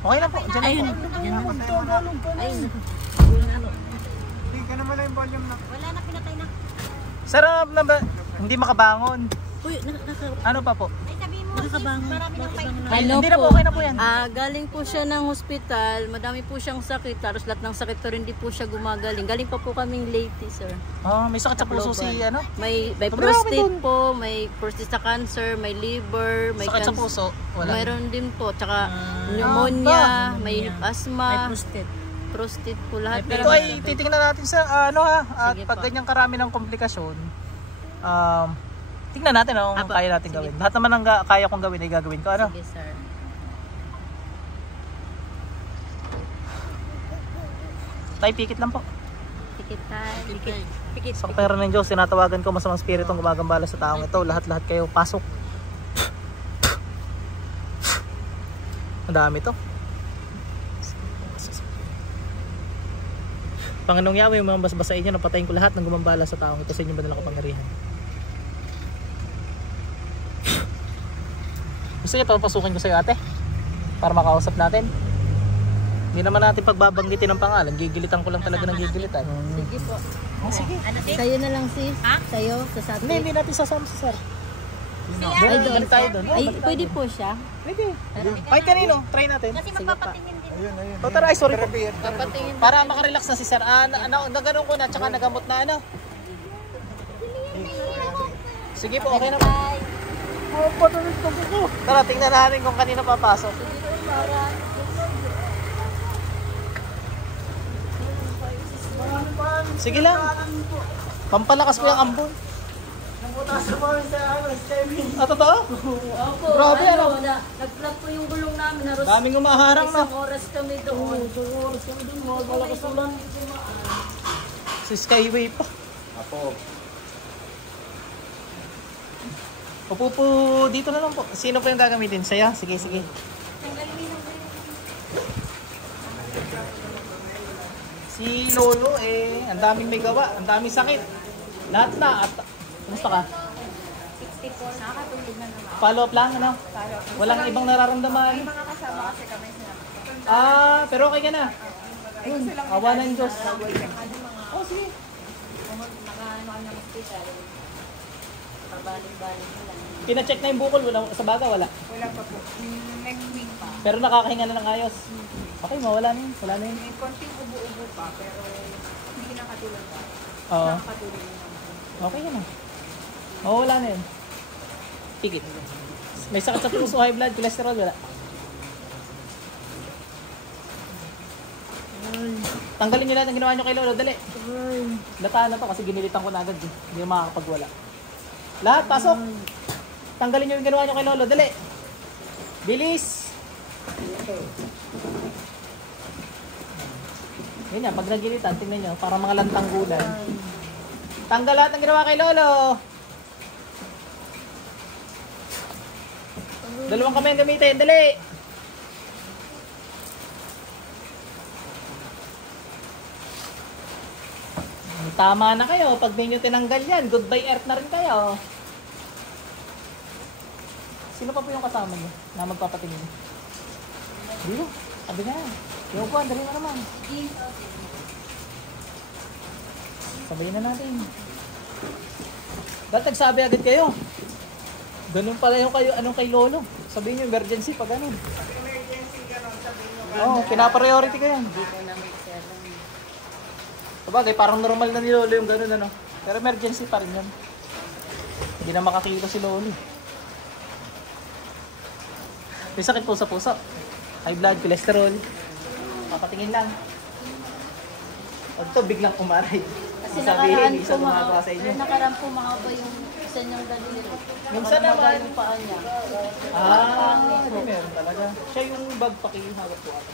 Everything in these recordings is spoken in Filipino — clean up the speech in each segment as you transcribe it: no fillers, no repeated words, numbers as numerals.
Okay na po. Diyan Ayun. na po. Ayun. Ayun. Hindi ka naman yung volume na. Wala na, pinatay na. Sarap na ba? Hindi makabangon. Uy, Ano pa po? ay sabihin mo, Nakakabangon. marami ng fight. Ano Hindi na po. po, Okay na po yan. galing po siya ng hospital, madami po siyang sakit, tapos lahat ng sakit pero hindi po siya gumagaling. Galing pa po kaming late, sir. May sakit sa puso si ano? May Grabe prostate dun. po, may prostate sa cancer, may liver, may Sakit sa puso? Wala. Mayroon din po, tsaka ba? pneumonia, may asthma, prostate. prostate po lahat. Ito ay titingnan natin sa ano ha. At Sige pag po. ganyang karami ng komplikasyon, tingnan natin kung Apa, kaya natin sige. gawin. Lahat naman ng kaya kong gawin ay gagawin ko. Ano? Sige, sir. Tay, pikit lang po. Pikit tayo. Pikit. Sa pera ng Diyos, tinatawagan ko masamang spiritong gumagambala sa taong ito. Lahat-lahat kayo, pasok. Ang dami to. Panginoong Yahweh, yung mga basbasain nyo, napatayin ko lahat ng gumambala sa taong ito sa inyong banal na kapangyarihan. Gusto niyo papasukin ko sa iyo, ate? Para makausap natin. Hindi naman natin pagbabanggitin ng pangalan. Gigilitan ko lang talaga ng gigilitan. Sige po. Sige. Ano, sis? Sa'yo na lang, sis. Ha? Sa'yo, sa sabi. Hindi natin sasama si sir. Ay, doon. Balik tayo doon. Ay, pwede po siya. Pwede. Kahit kanino, try natin. Kasi magpapatingin din. Ayun. O tara, ay sorry po. Papatingin. Para makarelax na si sir. Naganon ko na, tsaka nagamot na ano. Sige po, okay na po. Tara, tingnan natin kung kanino papasok. Sige lang. Pampalakas ko yung ambon. Totoo? Grabe, ano? Nag-flat po yung gulong namin. Daming umaharang na. Isang oras kami doon. Si Skyway pa. Apo. Upo po dito na lang po. Sino po yung gagamitin? Saya? Sige, sige. Si Lolo ang daming may gawa, ang daming sakit. Lahat na. At, kumusta ka? 64. Nakakatulog na naman. Follow up lang, ano? Walang ibang nararamdaman. May mga kasama kasi kami sila. Pero okay ka na. Awa ng Diyos. Oh, sige. Naka-ano kami ng hospital. Pabalik-balik na lang. Pina-check na yung bukol. Wala, sa baga, wala. Wala pa po. Next week pa. Pero nakakahinga na ng ayos. Okay, mawala na yun. Wala na yun. May konting ubo-ubo pa, pero hindi nakatulog pa. Oo. Nakakatulog naman. Okay yun. Mawala na yun. Pigit. May sakit sa puso, high blood, cholesterol, wala. Tanggalin nyo lahat ang ginawa nyo kay Lolo, dali. Lataan na to kasi ginilitan ko na agad. Hindi na makakapagwala. Lahat, pasok. Tanggalin nyo yung ginawa nyo kay Lolo, dali. Bilis. Yun yan, pag nagilitan, tingnan nyo, para mga lantang gulan. Tanggal lahat ng ginawa kay Lolo. Dalawang kamay ang gamitin, dali. Tama na kayo, pag di nyo tinanggal yan, goodbye earth na rin kayo. Sino pa po yung kasama nyo na magpapatingin? Dito, sabi na. Yung po, dali na naman. Sabayin na natin. Dahil nagsabi agad kayo. Ganun pala yung kayo, anong kay Lolo. Sabihin nyo, emergency pa ganun. Emergency ka nun, sabihin nyo. Oo, pinapriority ko yan. Sabagay, parang normal na ni Lolo yung ganun ano. Pero emergency pa rin yan. Hindi na makakilo si Lolo. May sakit po sa puso. High blood, cholesterol. Papatingin lang. O ito, biglang umaray. Kasi Sabihin, isa gumagawa sa inyo. nakaraan po mahaba yung isa niyang daliri. Minsan naman. Yung paa niya. Hindi meron talaga. Siya yung bag pakihawak po ako.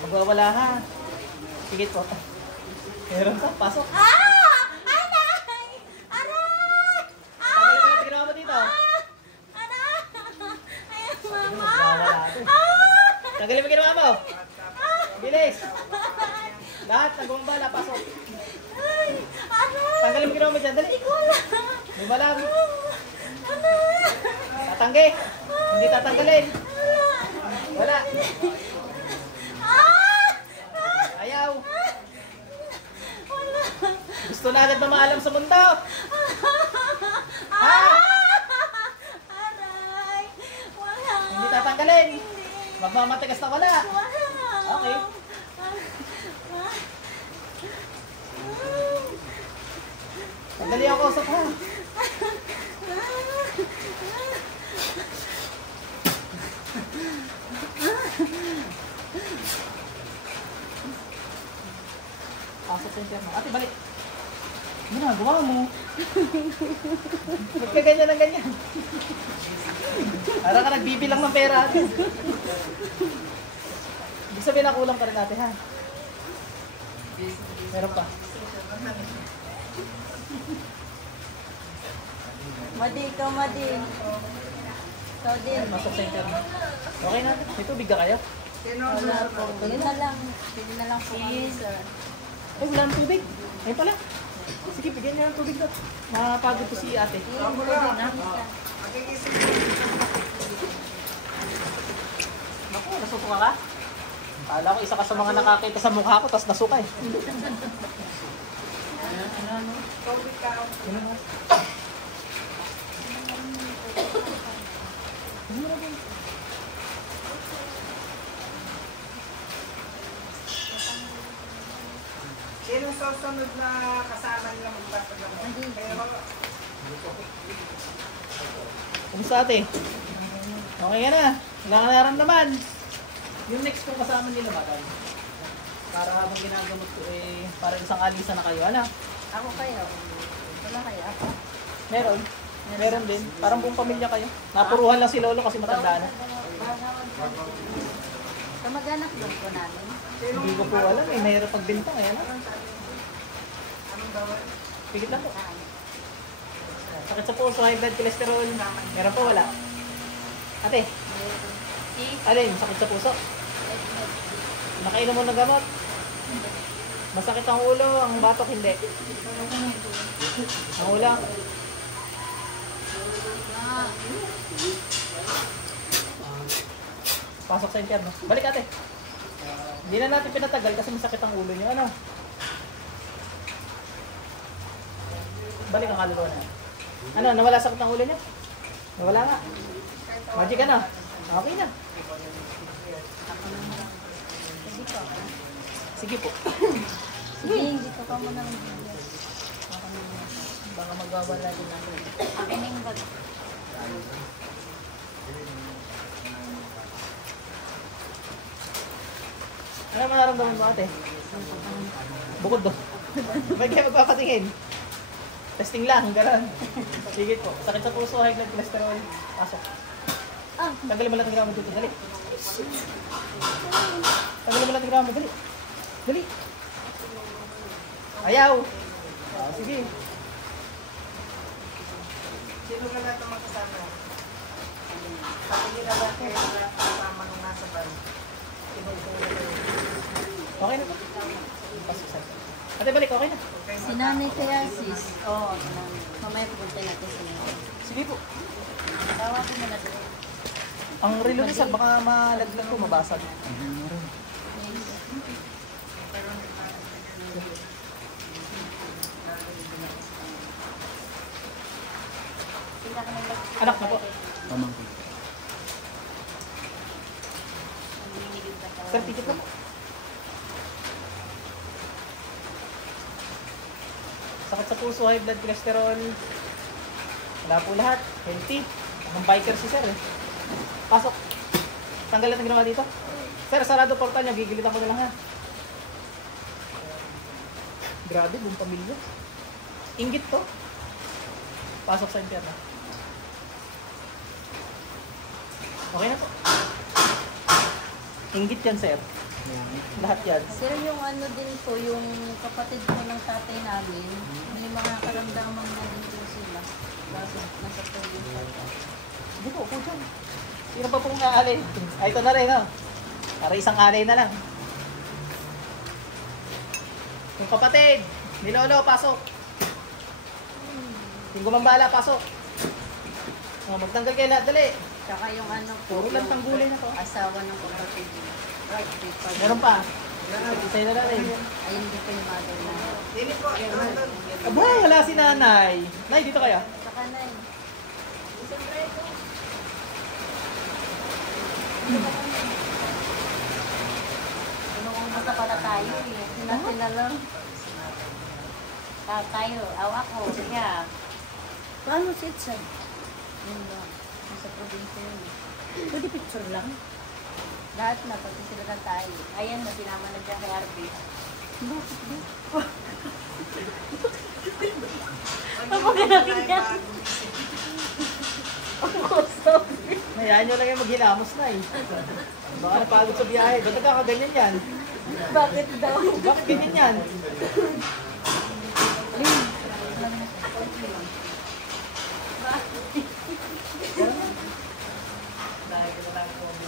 Magwawala ha. Sige po. Meron ka, pasok. Aray! Aray! Tanggalin mo yung ginawa mo dito. Aray! Ayan, mama! Magwawala ito. Tanggalin mo yung ginawa mo. Bilis. Lahat, nagbumbala, pasok. Aray! Tanggalin mo yung ginawa mo dyan, dali. Wala! Bumalag. Aray! Tatanggi. Hindi tatanggalin. Wala. Ayaw. Gusto na agad na maalam sa mundo. Ha? Aray! Wala! Hindi tatanggalin. Hindi! Magmamatigas na wala. Wala! Okay. Sandali ako usap ha. Pasok sa impyerno. Ate, balik. Ano na, gumawa mo. Ba't ka ganyan ng ganyan? Parang ka nagbibilang ng pera ate. Ibig sabihin na kulang pa rin ate ha. Meron pa. Madi, ikaw madi. Ikaw din. Masok sa impyerno. Okay na. May tubig ka kaya? Wala po. Yun na lang. Pwede na lang po kami, sir. Ay, wala ng tubig. Ayun pala. Sige, bigyan niyo ng tubig doon. Nakapagod po si ate. Yung po din, ha? Naku, nasuka ka? Kala ko isa ka sa mga nakakita sa mukha ko, tapos nasuka eh. Ano na? Sino sa susunod na kasama nila magpapagamot? Pero, Kumusta ate? Okay ka na? Wala ka naramdaman. Yung next kong kasama nila ba tayo? Para habang ginagamot ko eh, para isang alisa na kayo. Ano? Ako kayo. Wala kayo ako. Meron. Meron din. Parang buong pamilya kayo. Napuruhan lang si Lolo kasi matanda na. Kamag-anak doon po namin. Hindi ko po alam eh. Mahirap pagbintang eh. Ano? Pigit lang po. Sakit sa puso, high blood cholesterol. Meron po wala. Ate, alin? Sakit sa puso? Nakainom mo ng gamot? Masakit ang ulo, ang batok hindi. Ang ulo. Pasok sa impyerno. Balik ate. Hindi na natin pinatagal kasi masakit ang ulo niyo. Ano? Balik ang kaluluwa na. Ano? Nawala sakit ang ulo niya? Nawala nga. Magic ano? Okay na. Sige po. Sige, dito ka muna ng video. Baka magwawala din ako. Akin yung bag. Ano mararamdaman mo ate? Bukod do. Ba't kayo magpapatingin? Testing lang, gano'n. Sige po. Sakit sa puso, high blood cholesterol. Pasok. Tanggalin mo lang ang gramo dito. Dali. Tanggalin mo lang ang gramo. Dali. Dali. Ayaw. Sige. sino ka na ito magkasama? Patingin naman kayo na kasama nung nasa ban. Okay na po. Pasok sa ate, balik. Okay na. Si nanay kaya sis. Oo, si nanay. Mamaya pupunta natin si nanay. Sige po. Tawa ko muna doon. Ang relo ni sir, baka malaglag ko, mabasag. Anak na po. Tamang ko. Sir, ticket na po. Sakit sa puso, high blood cholesterol. Wala po lahat. Healthy. Ang biker si sir eh. Pasok. Tanggal natin ginawa dito. Sir, sarado portal niya. Gigilitan ko na lang ha. Grabe, buong pamilya. Inggit to. Pasok sa impyerno. Okay na po. Inggit yan, sir. Lahat yan. Sir, yung ano din po, yung kapatid ko ng tatay namin, may mga karamdaman na din po sila. Kasi nasa province. Hindi po, upo dyan. Sino pa pong aalay? Ay, ito na rin, no? Para isang alay na lang. Yung kapatid, ni Lolo, pasok. Yung gumambala, pasok. Oh, magtanggal kayo lahat, dali. Tsaka yung ano po, Puro lang yung tanggulay na to. asawa ng kapatid niya. Meron pa. Isa na rin. Ay, hindi po yung mother na. Dili po, doon. Aba, wala si nanay. Nay, dito kaya? Tsaka na eh. Basta pala tayo eh. Sila lang. Tayo, ako, siya. Paano si Itsan? Yun lang. Nasa probinsya yun. Pwede picture lang? Lahat na, pati sila na tayo. Ayan na, sinama na dyan kay RB. Bakit ba? Ako ganapin niya. Hayaan nyo lang yung maghilamos na eh. Baka napagod sa biyahe. Ba't nagkakaganyan yan? Bakit daw? Bakit ganyan yan?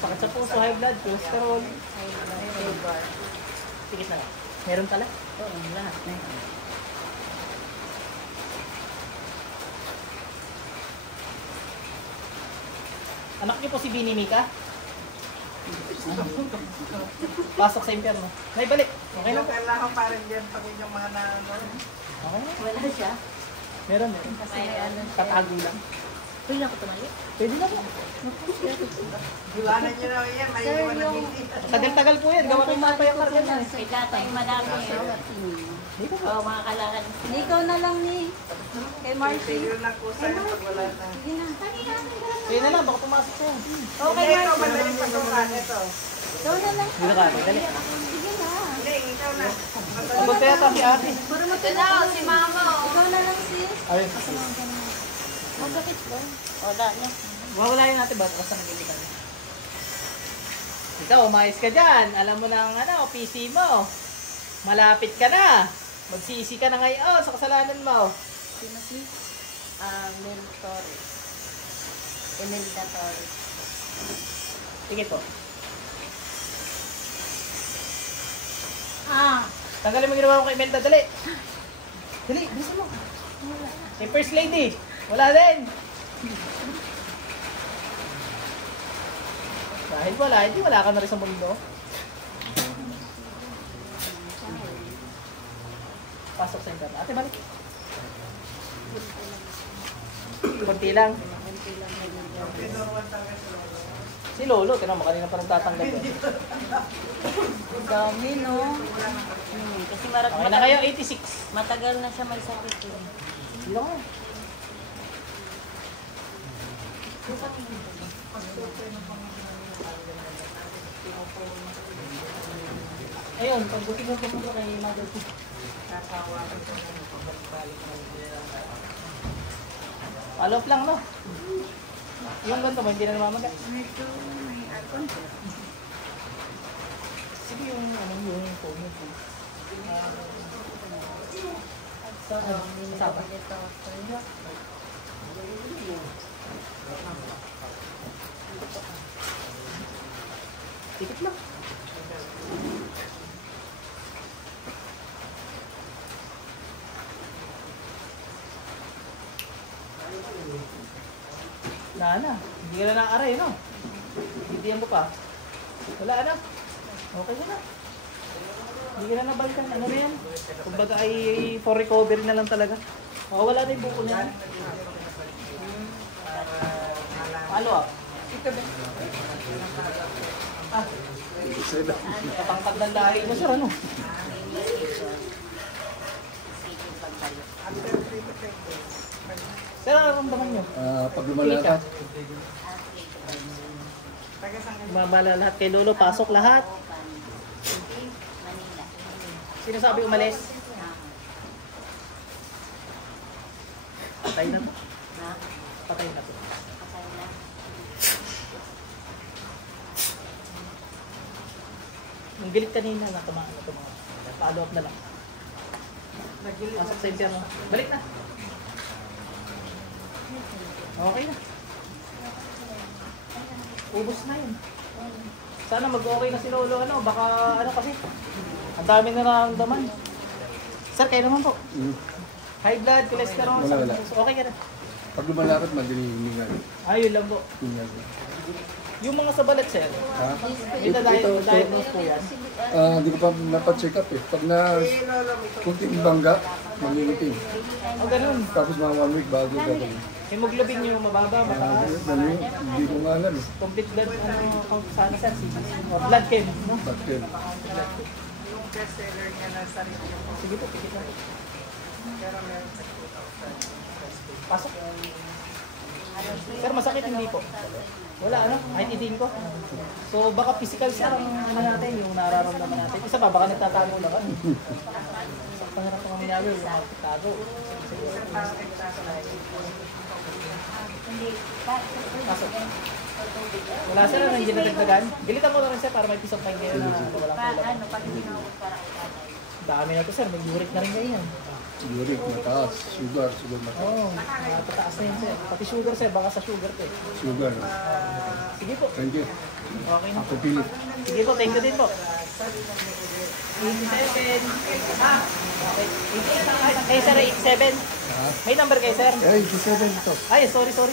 Sakit sa puso, high blood, cholesterol. Tikit na lang. Meron pala? Oo, lahat na yun. Anak niyo po si Bini Mika? Pasok sa impyerno. Nay, balik. Okay na Yung po. kailangan parang dyan pag yung mga Okay na. Wala siya. Meron. Kasi ano siya. Tatago lang. Pwede na ako tumayo. Pwede na po. Gulanan nyo na yan, may Sir, iwan na yung- hindi. Tagal-tagal po yan. Gawa kayo mga karga na eh. May tatay madami eh. Dito po. Oo, mga kalakan. Ikaw na lang ni. Kay Marcy. Tigil na kusa yung pag wala na. Sige na. Kaya na lang, baka pumasok siya. Okay, Hindi, ito, Marcy. madaling pasukan ito. Ikaw na lang. Dito ka, dali. Sige na. Hindi, ikaw na. Abot kaya ta si ate. Puro mo si Mama. Ikaw na lang sis. Ayun. Magkakit ba? Wala na. Wawalayin natin ba? Basta nagiging kami. Ikaw, umayos ka dyan. Alam mo na ang PC mo. Malapit ka na. Magsisi ka na ngayon sa kasalanan mo. Sino si? Mel Torres. Emelda Torres. Sige po. Ah! Tanggalin mo yung ginawa ko kay Melda. Dali. Dali, bilisan mo. Kay First Lady. Wala din. Dahil wala, hindi wala ka na rin sa mundo. Pasok sa internet. Ate, balik. Kunti lang. Si Lolo, tinawag mo kanina pa nagtatanggal yan. Ang dami, no? Kasi Okay na kayo, 86. matagal na siya may sakit eh. Hindi lang. Ayun, pagbuti mo mo kay Mother P. Follow up lang, no? Yung ganito mo, hindi na namamaga. Medyo may alcohol. Sige yung, yung phone mo. Saba. Tikit lang. Na. Hindi ka na naaray, no? Hindi mo pa. Wala, ano? Okay na. Hindi ka na nabalikan. Ano na yan? Kumbaga ay for recovery na lang talaga. Wala na yung buko na yan. Follow up. Katangkad ng lahi mo, sir, ano? Sir, ano ramdaman nyo? Pag lumalata, Mamala lahat kay Lolo, pasok lahat. Manila. Sino sabi umalis? Patay na to. Ha? Patay na to. Patay na. Yung gilit kanina na tumaan na ito mga. Follow up na lang. Pasok sa impyerno. Balik na. Okay na. Ubus na yun. Sana mag-okay na si Lolo. Ano, baka ano kasi. Ang dami na nararamdaman. Sir, kayo naman po. High blood, cholesterol. Wala. Okay ka na. Pag lumalakad, madali huminga. Ayun lang po. Huminga. Yung mga sa balat, sir. Ha? May diagnose po yan. Hindi ko pa napacheck up eh. Pag na kunting bangga, mangingitim. O, ganun. Tapos mga 1 week bago gagawin. Hemoglobin nyo mababa, mataas. Ganun, hindi ko nga alam eh. Complete blood, count sana sir, CBC. O, blood chem, no? Bakit? Yung best seller niya na sarili ko. Sige po, pikit lang. Pero meron sa 2,000. Pasok. Sir, masakit hindi po. Wala, ano? Kahit itin ko. So, baka physical sir ang ano natin, yung nararamdaman natin. Isa pa, baka nagtatago lang kami. Pangarap ko kami namin, yung nagtatago. Pasok. Wala sir, ano, hindi nadagdagan. Dilitan mo na rin sir para may peace of mind kayo na walang kulang. Pag hinawag para ikatay. Dami na to sir, may uric na rin ganyan. Uric, mataas. Sugar mataas. Oo, matataas na yun sir. Pati sugar sir, baka sa sugar to eh. Sugar. Sige po. Thank you. Okay na. Ako pilit. Sige po, thank you din po. 87. Okay. 88 kayo sir, 87. May number kayo sir? Eh, 87 ito. Ay, sorry. 88.